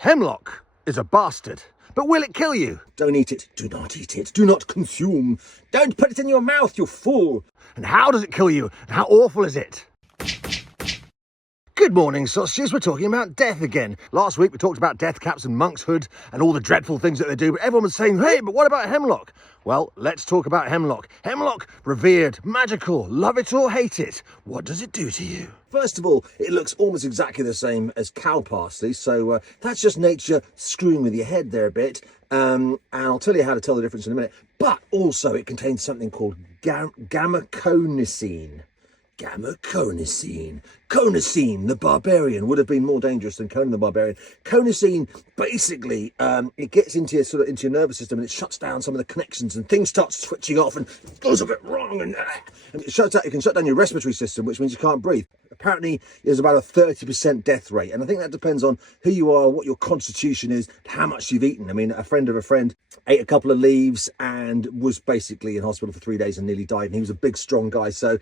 Hemlock is a bastard, but will it kill you? Don't eat it. Do not eat it. Do not consume. Don't put it in your mouth, you fool. And how does it kill you? And how awful is it? Good morning, sausages. We're talking about death again. Last week we talked about death caps and monkshood and all the dreadful things that they do, but everyone was saying, hey, but what about hemlock? Well, let's talk about hemlock. Hemlock, revered, magical, love it or hate it. What does it do to you? First of all, it looks almost exactly the same as cow parsley, so that's just nature screwing with your head there a bit. And I'll tell you how to tell the difference in a minute. But also it contains something called gamma-conicine. Gamma-conicine. Conicine, the barbarian, would have been more dangerous than Conan the Barbarian. Conicine, basically, it gets into your nervous system and it shuts down some of the connections and things start switching off and it goes a bit wrong and it shuts out. It can shut down your respiratory system, which means you can't breathe. Apparently, there's about a 30% death rate, and I think that depends on who you are, what your constitution is, how much you've eaten. I mean, a friend of a friend ate a couple of leaves and was basically in hospital for 3 days and nearly died, and he was a big, strong guy, so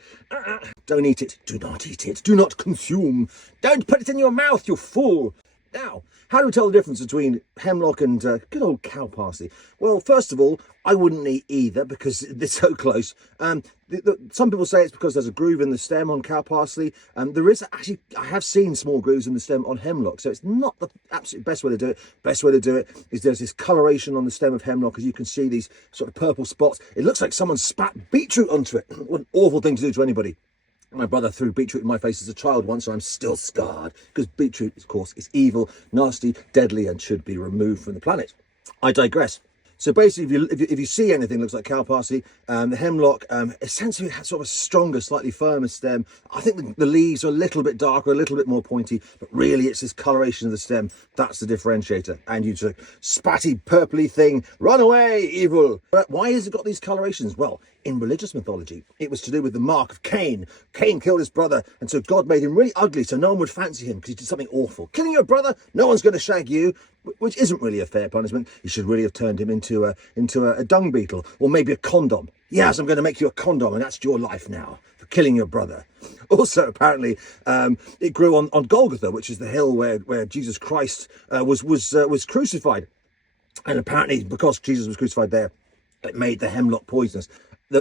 don't eat it. Do not eat it. Do not consume. Don't put it in your mouth, you fool. Now, how do we tell the difference between hemlock and good old cow parsley? Well, first of all, I wouldn't eat either because they're so close. Some people say it's because there's a groove in the stem on cow parsley. There is actually, I have seen small grooves in the stem on hemlock, so it's not the absolute best way to do it. Best way to do it is there's this coloration on the stem of hemlock, as you can see, these sort of purple spots. It looks like someone spat beetroot onto it. What an awful thing to do to anybody. My brother threw beetroot in my face as a child once, and I'm still scarred because beetroot, of course, is evil, nasty, deadly, and should be removed from the planet. I digress. So basically, if you see anything that looks like cow parsley, the hemlock essentially has sort of a stronger, slightly firmer stem. I think the leaves are a little bit darker, a little bit more pointy, but really it's this coloration of the stem that's the differentiator. And you just spatty, purpley thing, run away, evil. But why has it got these colorations? Well, in religious mythology, it was to do with the mark of Cain. Cain killed his brother, and so God made him really ugly so no one would fancy him because he did something awful. Killing your brother, no one's going to shag you, which isn't really a fair punishment. You should really have turned him into a dung beetle, or maybe a condom. Yes, I'm going to make you a condom, and that's your life now for killing your brother. Also, apparently, it grew on Golgotha, which is the hill where Jesus Christ was crucified, and apparently because Jesus was crucified there, it made the hemlock poisonous.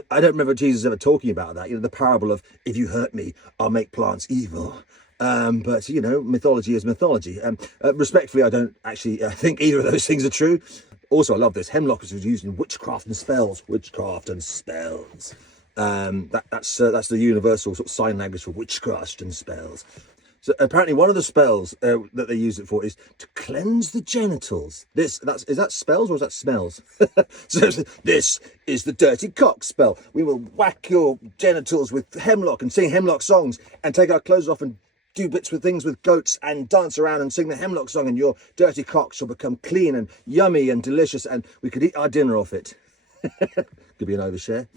I don't remember Jesus ever talking about that. You know, the parable of, if you hurt me, I'll make plants evil. But, you know, mythology is mythology. Respectfully, I don't actually think either of those things are true. Also, I love this. Hemlock was used in witchcraft and spells. Witchcraft and spells. That's the universal sort of sign language for witchcraft and spells. So apparently one of the spells that they use it for is to cleanse the genitals. Is that spells or is that smells? So this is the dirty cock spell. We will whack your genitals with hemlock and sing hemlock songs and take our clothes off and do bits with things with goats and dance around and sing the hemlock song, and your dirty cock shall become clean and yummy and delicious, and we could eat our dinner off it. Could be an overshare.